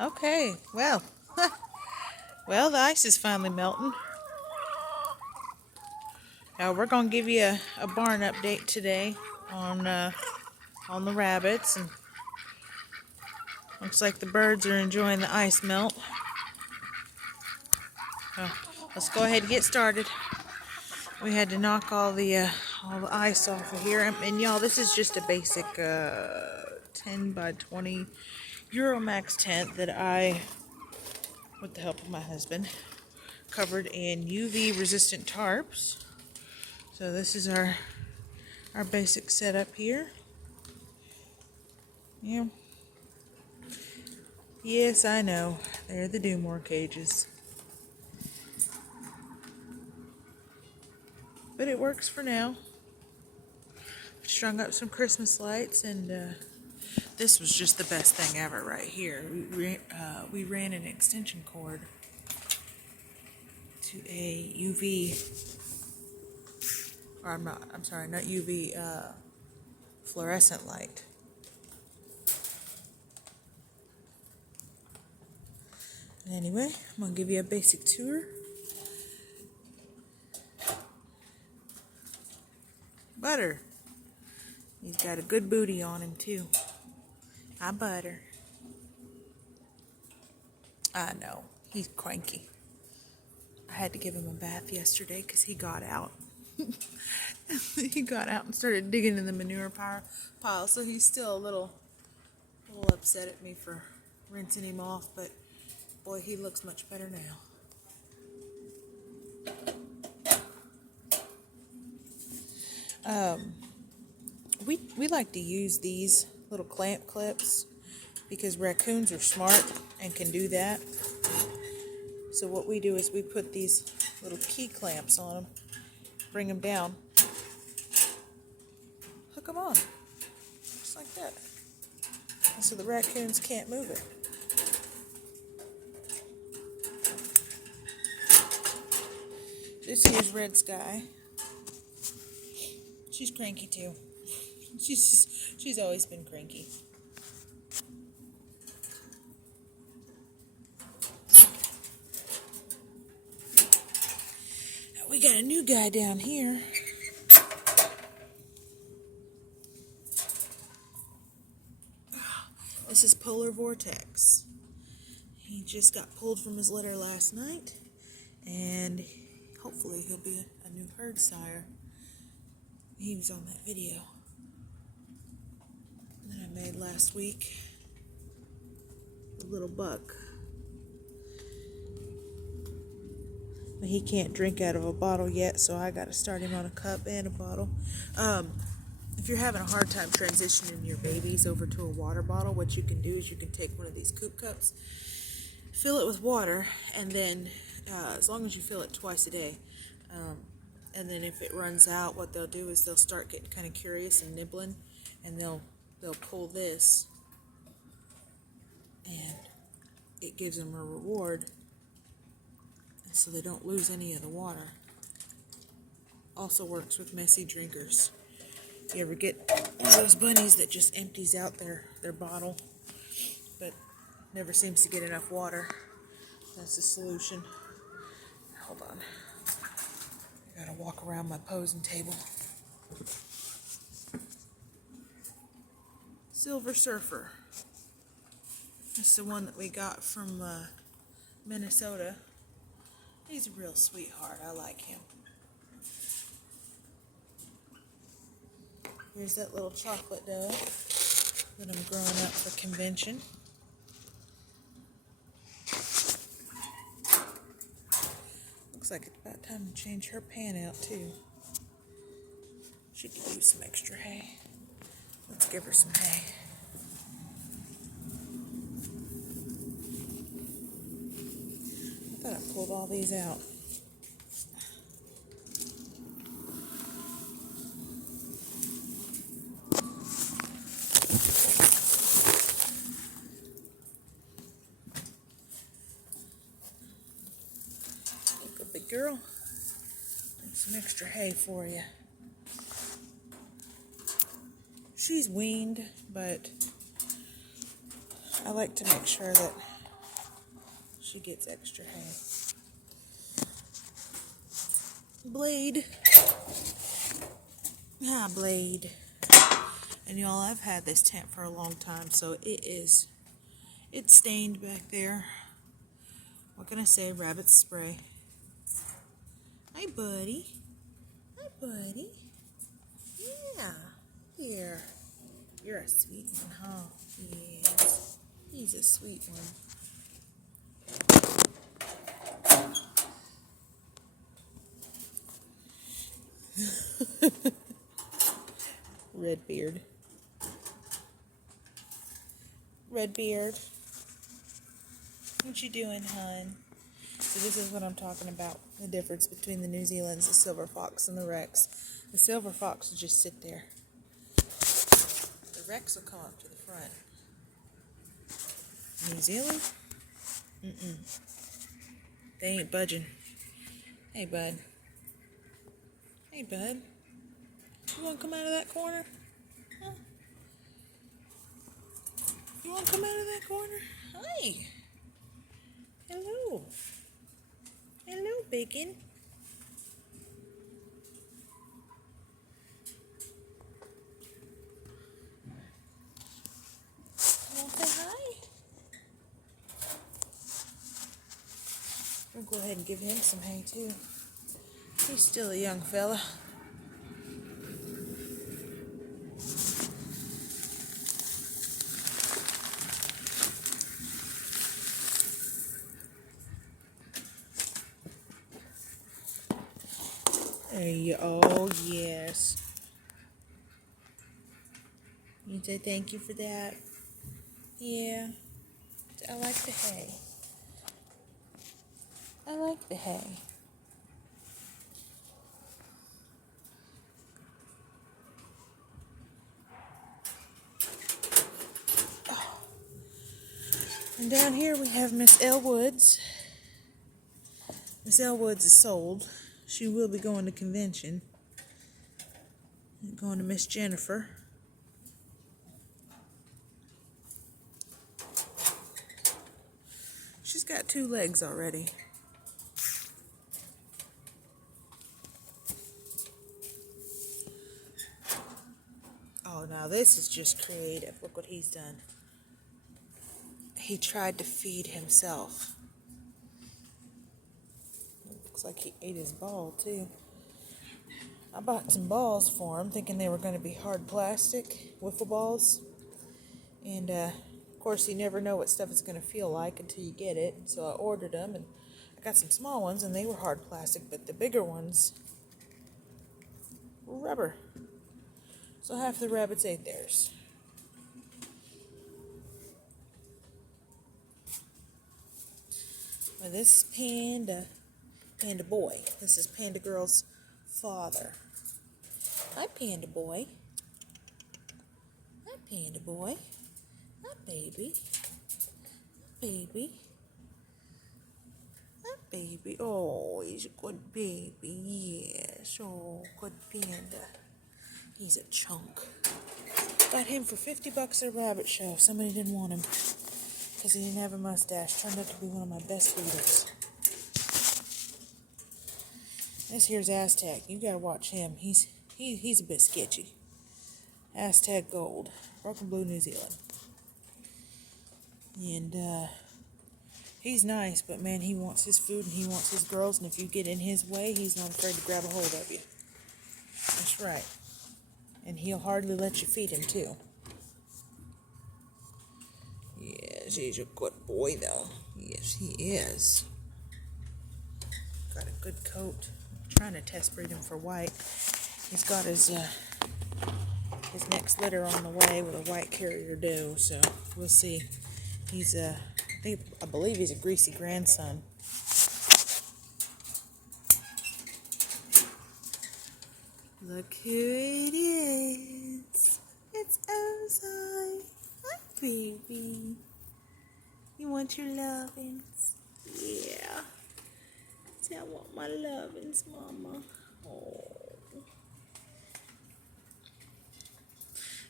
Okay, well, well, the ice is finally melting. Now we're gonna give you a barn update today on the rabbits, and looks like the birds are enjoying the ice melt. So let's go ahead and get started. We had to knock all the ice off of here, and y'all, this is just a basic 10 by 20 Euromax tent that I, with the help of my husband, covered in UV resistant tarps. So this is our basic setup here. Yeah. Yes, I know. They're the Dumore cages. But it works for now. Strung up some Christmas lights, and this was just the best thing ever right here. We ran an extension cord to a UV, or not UV, fluorescent light. Anyway, I'm going to give you a basic tour. Butter. He's got a good booty on him, too. Hi, Butter. I know. He's cranky. I had to give him a bath yesterday because he got out. He got out and started digging in the manure pile, so he's still a little upset at me for rinsing him off, but boy, he looks much better now. We like to use these little clamp clips because raccoons are smart and can do that. So what we do is we put these little key clamps on them, bring them down, hook them on, just like that. And so the raccoons can't move it. This here's Red Sky. She's cranky too. She's always been cranky. We got a new guy down here. This is Polar Vortex. He just got pulled from his litter last night, and hopefully he'll be a new herd sire. He was on that video that I made last week. The little buck. But he can't drink out of a bottle yet, so I gotta start him on a cup and a bottle. If you're having a hard time transitioning your babies over to a water bottle, what you can do is you can take one of these coop cups, fill it with water, and then as long as you fill it twice a day, and then if it runs out, what they'll do is they'll start getting kind of curious and nibbling, and they'll pull this, and it gives them a reward, and so they don't lose any of the water. Also works with messy drinkers. You ever get one of those bunnies that just empties out their bottle, but never seems to get enough water? That's the solution. Hold on. I gotta walk around my posing table. Silver Surfer. This is the one that we got from Minnesota. He's a real sweetheart. I like him. Here's that little chocolate dove that I'm growing up for convention. Looks like it's about time to change her pan out too. She could use some extra hay. Let's give her some hay. I thought I pulled all these out. Big girl, and some extra hay for you. She's weaned, but I like to make sure that she gets extra hay. Blade. Ah, Blade. And y'all, I've had this tent for a long time, so it's stained back there. What can I say? Rabbit spray. Hi, buddy. Hi, buddy. Yeah. Here. You're a sweet one, huh? Yes. He's a sweet one. Redbeard. Redbeard. What you doing, hun? So this is what I'm talking about. The difference between the New Zealand's, the silver fox, and the Rex. The silver fox will just sit there. The Rex will come up to the front. New Zealand? They ain't budging. Hey, bud. Hey, bud. You want to come out of that corner? Huh? You want to come out of that corner? Hi. Hello. Hello, Bacon. You want to say hi? We'll go ahead and give him some hay, too. He's still a young fella. Hey, oh, yes. You say thank you for that? Yeah. I like the hay. I like the hay. Oh. And down here we have Miss Elwoods. Miss Elwoods is sold. She will be going to convention. Going to Miss Jennifer. She's got 2 legs already. Oh, now this is just creative. Look what he's done. He tried to feed himself. Looks like he ate his ball, too. I bought some balls for him, thinking they were going to be hard plastic, wiffle balls. And, of course, you never know what stuff is going to feel like until you get it. So I ordered them, and I got some small ones, and they were hard plastic, but the bigger ones were rubber. So half the rabbits ate theirs. Now this is Panda Boy. This is Panda Girl's father. Hi, Panda Boy. Hi, Panda Boy. Hi, baby. Hi, baby. Hi, baby. Oh, he's a good baby. Yes. Oh, good panda. He's a chunk. Got him for $50 at a rabbit show. Somebody didn't want him because he didn't have a mustache. Turned out to be one of my best feeders. This here's Aztec. You gotta watch him. He's a bit sketchy. Aztec Gold, Broken Blue, New Zealand. And he's nice, but man, he wants his food and he wants his girls, and if you get in his way, he's not afraid to grab a hold of you. That's right. And he'll hardly let you feed him, too. Yes, he's a good boy, though. Yes, he is. Got a good coat. I'm trying to test breed him for white. He's got his next litter on the way with a white carrier doe, so we'll see. He's I believe he's a greasy grandson. Look who it is. It's Ozai. Hi, baby. You want your lovins? Yeah. Say, I want my lovins, Mama. Oh.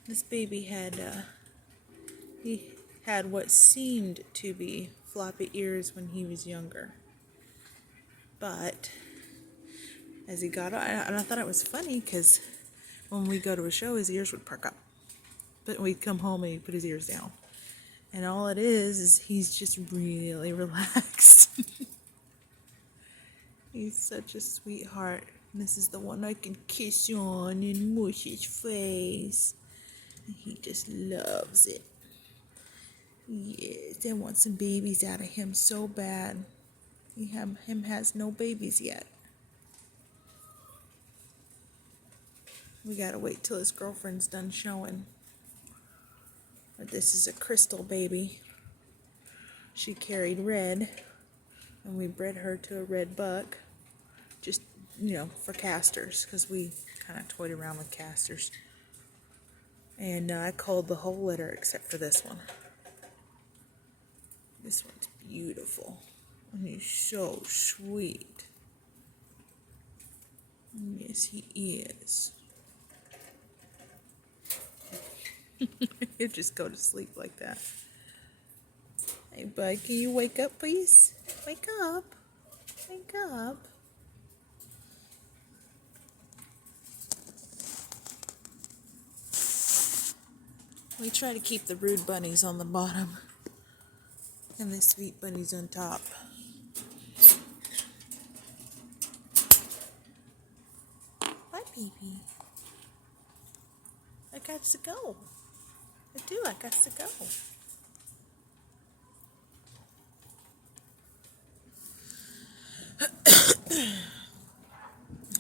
This baby had had what seemed to be floppy ears when he was younger. But as he got on, and I thought it was funny because when we go to a show, his ears would perk up. But we'd come home and he'd put his ears down. And all it is he's just really relaxed. He's such a sweetheart. And this is the one I can kiss on and mush his face. And he just loves it. Yes, I want some babies out of him so bad. Him has no babies yet. We gotta wait till his girlfriend's done showing. But this is a Crystal baby. She carried Red, and we bred her to a red buck. Just, for casters, because we kind of toyed around with casters. And I culled the whole litter except for this one. This one's beautiful. And he's so sweet. Yes, he is. He'll just go to sleep like that. Hey, bud, can you wake up, please? Wake up. Wake up. We try to keep the rude bunnies on the bottom and the sweet bunnies on top. Bye, baby. I got to go. I got to go.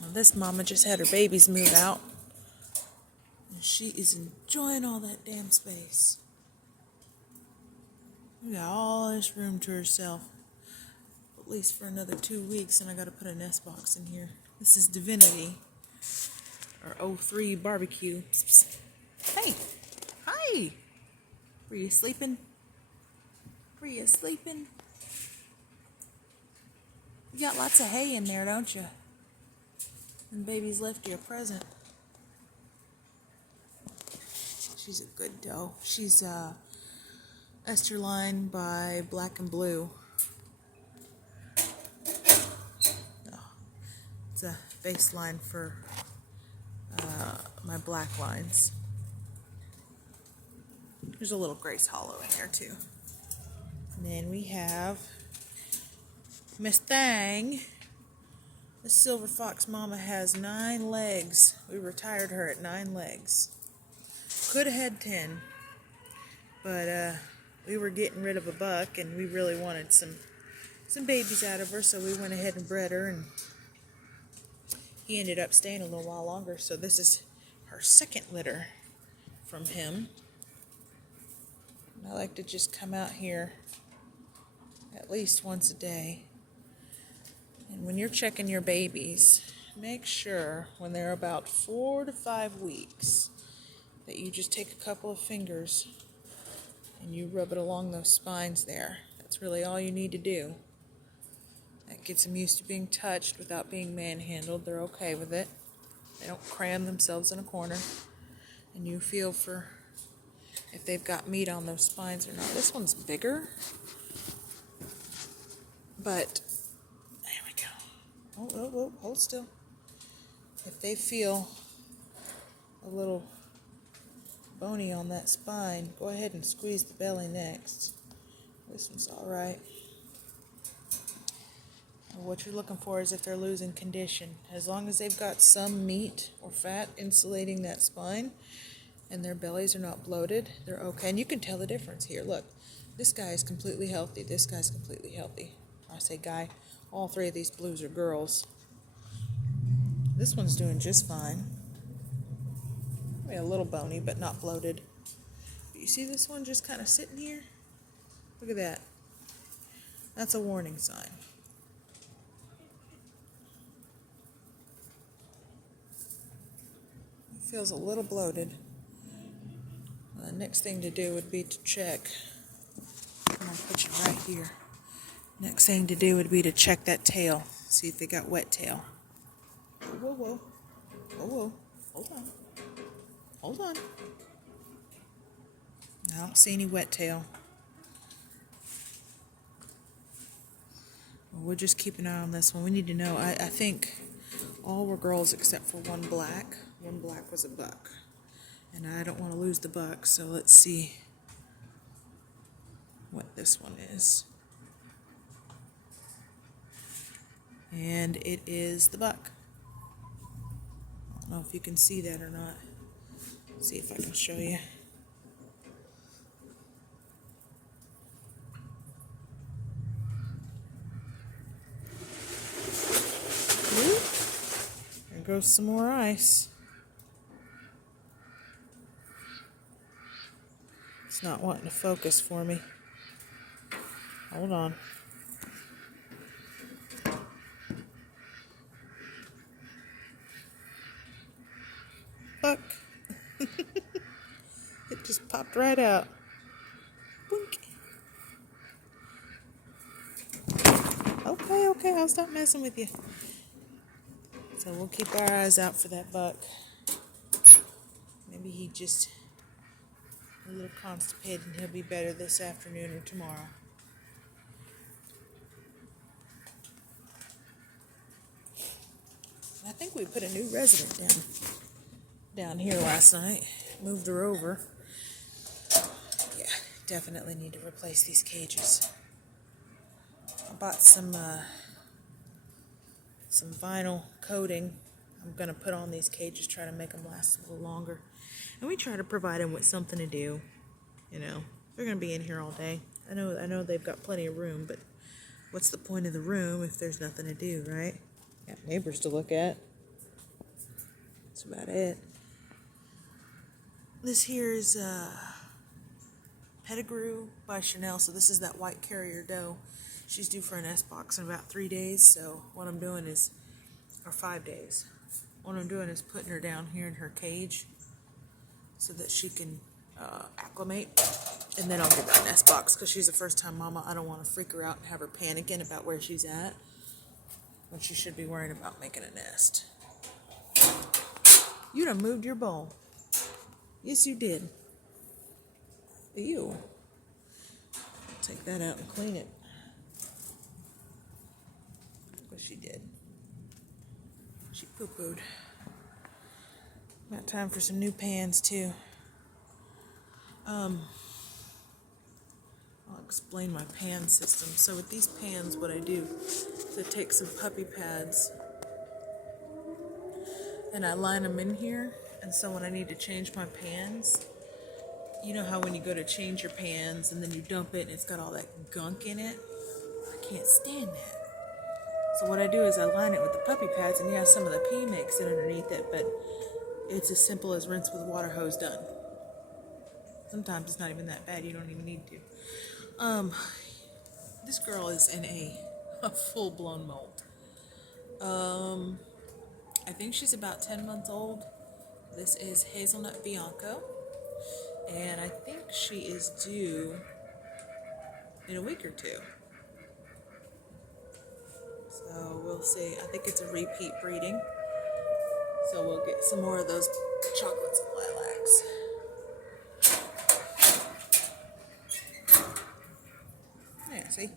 Well, this mama just had her babies move out. And she is enjoying all that damn space. We got all this room to herself. At least for another 2 weeks, and I gotta put a nest box in here. This is Divinity. Or 03 barbecue. Hey! Hi! Were you sleeping? Were you sleeping? You got lots of hay in there, don't you? And baby's left you a present. She's a good doe. She's Esterline by Black and Blue. Oh, it's a baseline for my black lines. There's a little Grace Hollow in there too. And then we have Miss Thang. The Silver Fox Mama has 9 legs. We retired her at 9 legs. Could have had 10, but we were getting rid of a buck, and we really wanted some babies out of her, so we went ahead and bred her, and he ended up staying a little while longer. So this is her second litter from him. And I like to just come out here at least once a day. And when you're checking your babies, make sure when they're about 4 to 5 weeks that you just take a couple of fingers and you rub it along those spines there. That's really all you need to do. That gets them used to being touched without being manhandled. They're okay with it. They don't cram themselves in a corner. And you feel for if they've got meat on those spines or not. This one's bigger, but there we go. Oh, hold still. If they feel a little bony on that spine, go ahead and squeeze the belly next. This one's all right. What you're looking for is if they're losing condition. As long as they've got some meat or fat insulating that spine and their bellies are not bloated, they're okay. And you can tell the difference here. Look, this guy is completely healthy. This guy's completely healthy. I say guy, all 3 of these blues are girls. This one's doing just fine. A little bony, but not bloated. But you see this one just kind of sitting here? Look at that. That's a warning sign. It feels a little bloated. The next thing to do would be to check. I'm going to put you right here. Next thing to do would be to check that tail. See if they got wet tail. Whoa. Hold on. Hold on. I don't see any wet tail. We'll just keep an eye on this one. We need to know. I think all were girls except for one black. One black was a buck. And I don't want to lose the buck, so let's see what this one is. And it is the buck. I don't know if you can see that or not. Let's see if I can show you. There goes some more ice. It's not wanting to focus for me. Hold on. Look. It just popped right out. Boink. Okay, I'll stop messing with you. So we'll keep our eyes out for that buck. Maybe he just a little constipated and he'll be better this afternoon or tomorrow. I think we put a new resident down here last night. Moved her over. Yeah, definitely need to replace these cages. I bought some vinyl coating I'm going to put on these cages, try to make them last a little longer. And we try to provide them with something to do. You know, they're going to be in here all day. I know they've got plenty of room, but what's the point of the room if there's nothing to do, right? Got neighbors to look at. That's about it. This here is Pettigrew by Chanel. So this is that white carrier doe. She's due for an S-box in about 3 days. So what I'm doing is, or 5 days. What I'm doing is putting her down here in her cage so that she can acclimate. And then I'll give her an S-box because she's a first-time mama. I don't want to freak her out and have her panicking about where she's at when she should be worrying about making a nest. You done moved your bowl. Yes, you did. Ew. Take that out and clean it. What she did. She poo-pooed. Got time for some new pans, too. I'll explain my pan system. So with these pans, what I do is I take some puppy pads and I line them in here. And so when I need to change my pans, you know how when you go to change your pans and then you dump it and it's got all that gunk in it? I can't stand that. So what I do is I line it with the puppy pads, and yeah, some of the pee makes it underneath it, but it's as simple as rinse with water hose done. Sometimes it's not even that bad. You don't even need to. This girl is in a full-blown molt. I think she's about 10 months old. This is Hazelnut Bianco, and I think she is due in a week or two. So we'll see. I think it's a repeat breeding. So we'll get some more of those chocolates and lilacs. Yeah, see?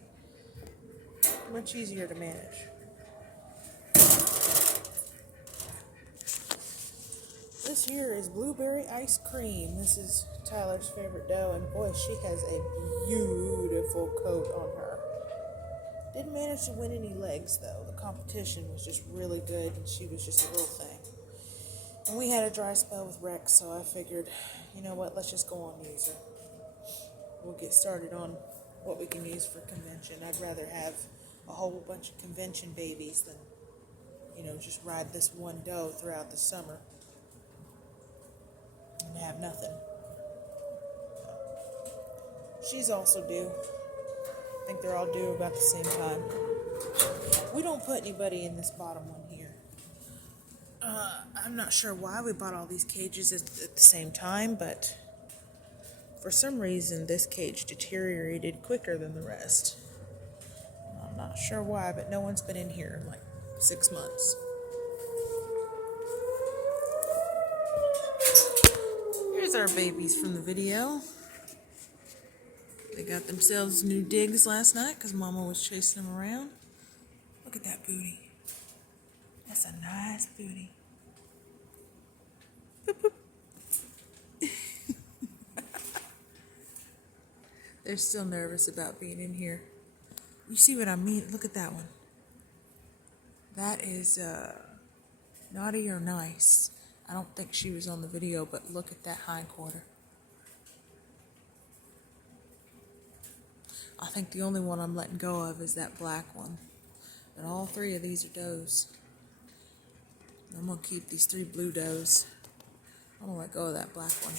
Much easier to manage. This here is Blueberry Ice Cream. This is Tyler's favorite doe, and boy, she has a beautiful coat on her. Didn't manage to win any legs, though. The competition was just really good, and she was just a little thing. And we had a dry spell with Rex, so I figured, you know what, let's just go on use her. We'll get started on what we can use for convention. I'd rather have a whole bunch of convention babies than, you know, just ride this one doe throughout the summer and have nothing. She's also due. I think they're all due about the same time. We don't put anybody in this bottom one here. I'm not sure why we bought all these cages at the same time, but for some reason this cage deteriorated quicker than the rest. I'm not sure why, but no one's been in here in like 6 months. Here's our babies from the video. They got themselves new digs last night because Mama was chasing them around. Look at that booty. That's a nice booty. Boop, boop. They're still nervous about being in here. You see what I mean? Look at that one. That is naughty or nice. I don't think she was on the video, but look at that hindquarter. I think the only one I'm letting go of is that black one. But all three of these are does. I'm going to keep these 3 blue does. I'm going to let go of that black one.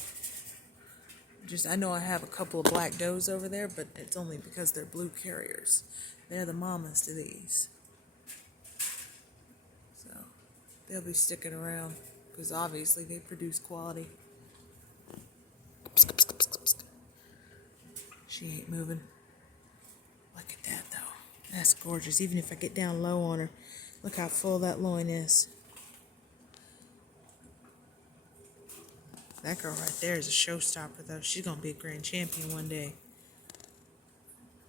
I know I have a couple of black does over there, but it's only because they're blue carriers. They're the mamas to these. So they'll be sticking around because obviously they produce quality. She ain't moving. Look at that though. That's gorgeous. Even if I get down low on her, look how full that loin is. That girl right there is a showstopper, though. She's going to be a grand champion one day.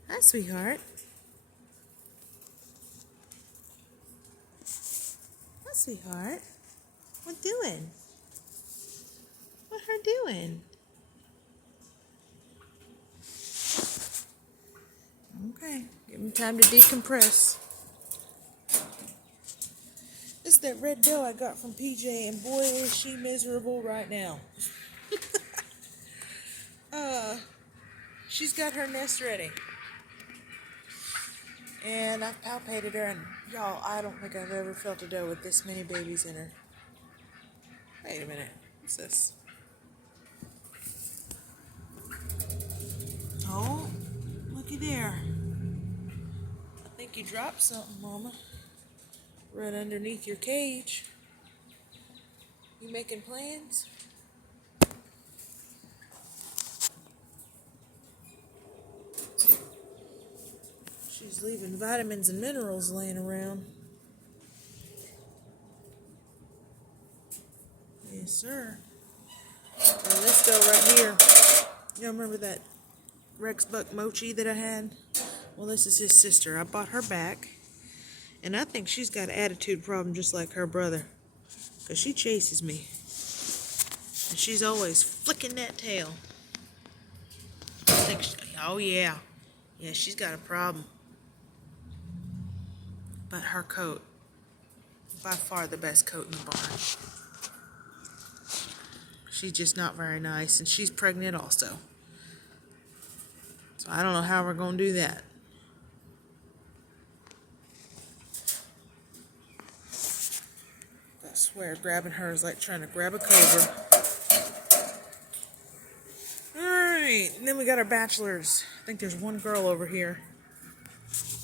Hi, sweetheart. Hi, sweetheart. What doing? What her doing? Okay. Give me time to decompress. This is that red doe I got from PJ, and boy, is she miserable right now. She's got her nest ready. And I've palpated her, and y'all, I don't think I've ever felt a doe with this many babies in her. Wait a minute. What's this? Oh, looky there. I think you dropped something, Mama. Right underneath your cage. You making plans? She's leaving vitamins and minerals laying around. Yes, sir. Now let's go right here. Y'all remember that Rex Buck Mochi that I had? Well, this is his sister. I bought her back. And I think she's got an attitude problem just like her brother. Because she chases me. And she's always flicking that tail. Oh, yeah. Yeah, she's got a problem. But her coat, by far the best coat in the barn. She's just not very nice. And she's pregnant also. So I don't know how we're going to do that. I swear, grabbing her is like trying to grab a cobra. Alright, and then we got our bachelors. I think there's one girl over here.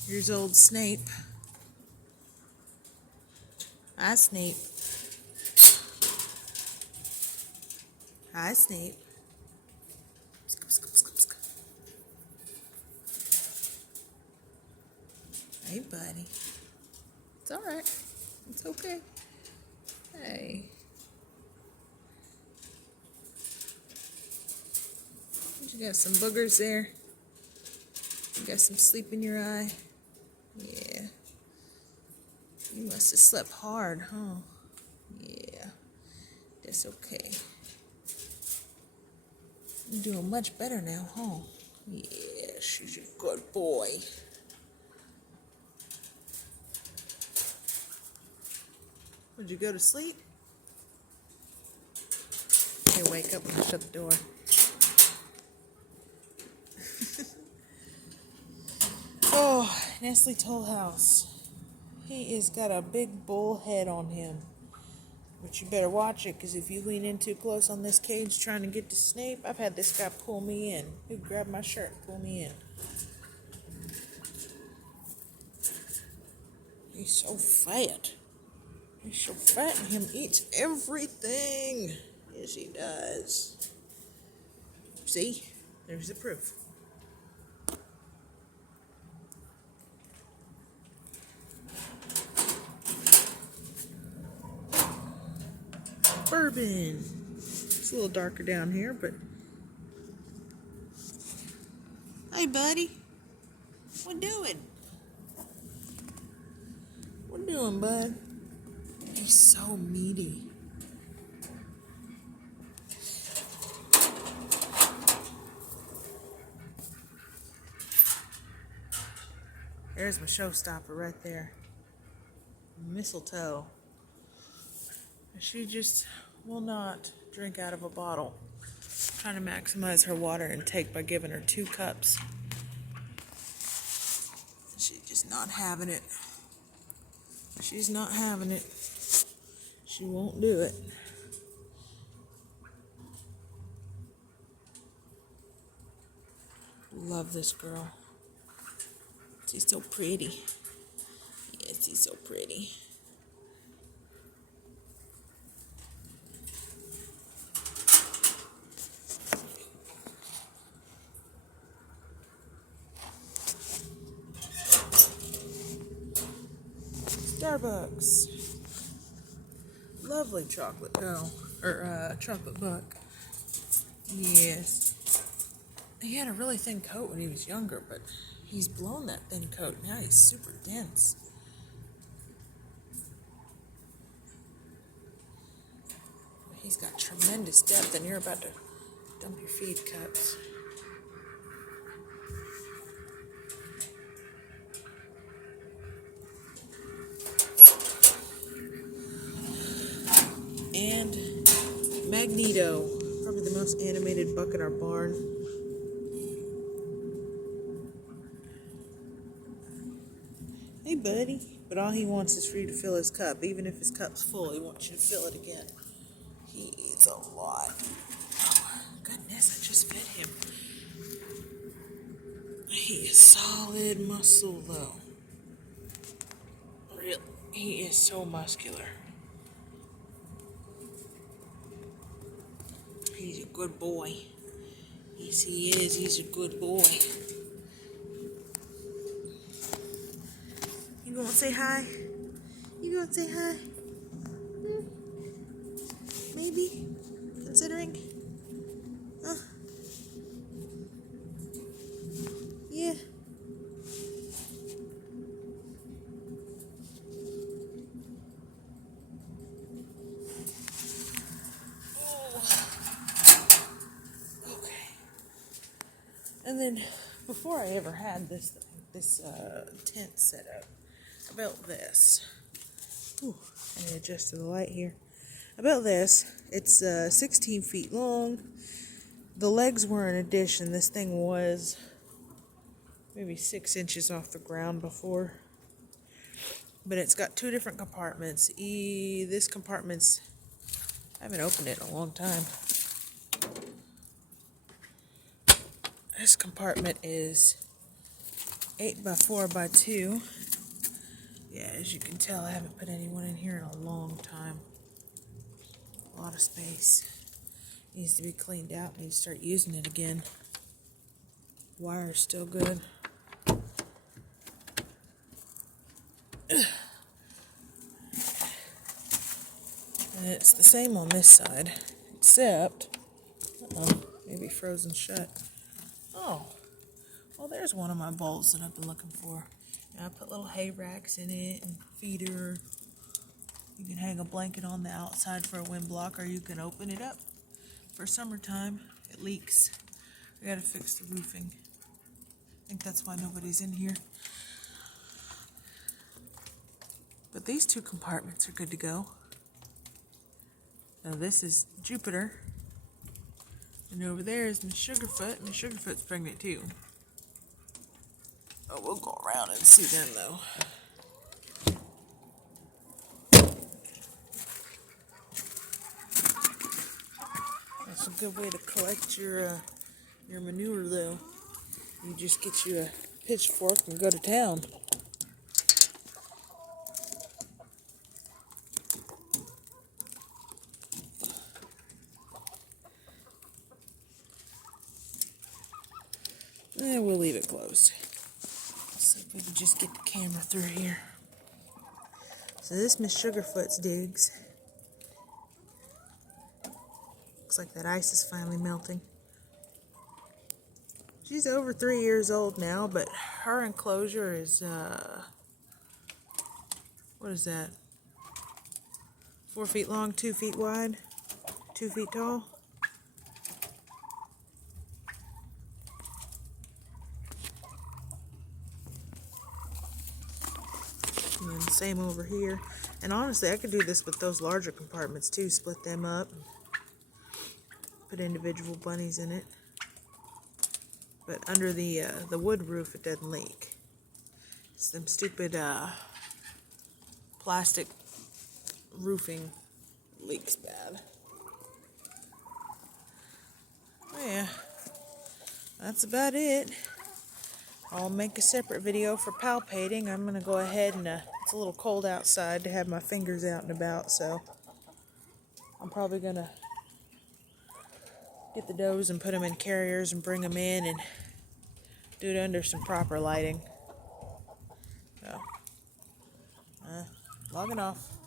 Here's old Snape. Hi, Snape. Hi, Snape. Hey, buddy. It's alright. It's okay. Hey. You got some boogers there. You got some sleep in your eye. Yeah. You must have slept hard, huh? Yeah. That's okay. You're doing much better now, huh? Yeah, she's a good boy. Would you go to sleep? Okay, wake up and I'll shut the door. Oh, Nestle Tollhouse. He has got a big bull head on him. But you better watch it, because if you lean in too close on this cage trying to get to Snape, I've had this guy pull me in. He'd grab my shirt and pull me in. He's so fat. He's so fat and him eats everything. Yes, he does. See? There's the proof. Bourbon. It's a little darker down here, but... Hey, buddy. What doing? What you doing, bud? He's so meaty. There's my showstopper right there. Mistletoe. She just will not drink out of a bottle. I'm trying to maximize her water intake by giving her 2 cups. She's just not having it. She's not having it. She won't do it. Love this girl. She's so pretty. Yes, she's so pretty. Starbucks. Lovely chocolate girl. Chocolate buck. Yes. He had a really thin coat when he was younger, but he's blown that thin coat. Now he's super dense. He's got tremendous depth, and you're about to dump your feed cups. And Magneto, probably the most animated buck in our barn. Hey, buddy. But all he wants is for you to fill his cup. Even if his cup's full, he wants you to fill it again. He eats a lot. Oh, goodness, I just fed him. He is solid muscle, though. Really, he is so muscular. He's a good boy. Yes, he is. He's a good boy. You gonna say hi? You gonna say hi? Maybe? Considering? Yeah. And then, before I ever had this tent set up, I built this. Ooh, I need to adjust the light here. I built this. It's 16 feet long. The legs were an addition. This thing was maybe 6 inches off the ground before. But it's got 2 different compartments. This compartment's, I haven't opened it in a long time. This compartment is 8 by 4 by 2. Yeah, as you can tell, I haven't put anyone in here in a long time. A lot of space. Needs to be cleaned out. Need to start using it again. Wire's still good. And it's the same on this side, except, maybe frozen shut. Oh, well, there's one of my bowls that I've been looking for. And I put little hay racks in it and feeder. You can hang a blanket on the outside for a wind block, or you can open it up. For summertime, it leaks. I gotta fix the roofing. I think that's why nobody's in here. But these 2 compartments are good to go. Now this is Jupiter. And over there is Miss Sugarfoot. Miss Sugarfoot's pregnant too. Oh, we'll go around and see them though. That's a good way to collect your manure though. You just get you a pitchfork and go to town. And we'll leave it closed. Let's see if we can just get the camera through here. So this Miss Sugarfoot's digs. Looks like that ice is finally melting. She's over 3 years old now, but her enclosure is What is that? 4 feet long, 2 feet wide, 2 feet tall. And then same over here. And honestly, I could do this with those larger compartments too. Split them up. Put individual bunnies in it. But under the wood roof, it doesn't leak. It's them stupid plastic roofing leaks bad. Oh yeah, that's about it. I'll make a separate video for palpating. I'm gonna go ahead and it's a little cold outside to have my fingers out and about, so I'm probably gonna get the does and put them in carriers and bring them in and do it under some proper lighting. So, logging off.